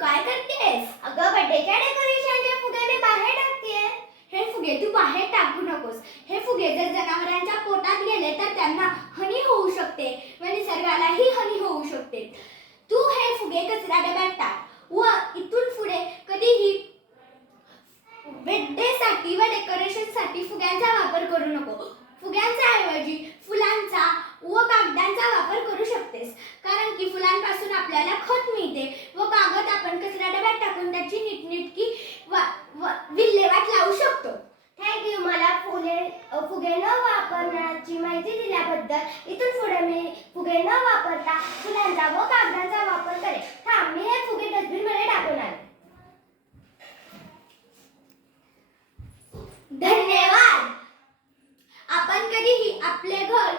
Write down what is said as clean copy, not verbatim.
काय करतेस? अगं बर्थडेच्या डेकोरेशनचे फुगे मी बाहेर टाकतेय. हे फुगे तू बाहेर टाकू नकोस. हे फुगे जर जनावरांच्या पोटात गेले तर त्यांना हानी होऊ शकते व निसर्गालाही हानी होऊ शकते. तू हे फुगे कचरा डब्यात टाक व इथून पुढे कधीही बर्थडे साठी व डेकोरेशन साठी फुग्यांचा वापर करू नको. फुग्यांच्या ऐवजी फुलांचा व कागदांचा वापर करू शकतेस, कारण की फुलांपासून आपल्याला खत मिळते व कागद आपण कचरा डब्यात टाकून त्याची नीटनेटकी विल्हेवाट लावू शकतो. थँक्यू मला फुगे न वापरण्याची माहिती दिल्याबद्दल. इथून पुढे मी फुगे न वापरता फुलांचा व कागदांचा वापर करेन. थांब, मी हे फुगे डस्टबिन मध्ये टाकून आले. धन्यवाद. आपण कधीही आपले घर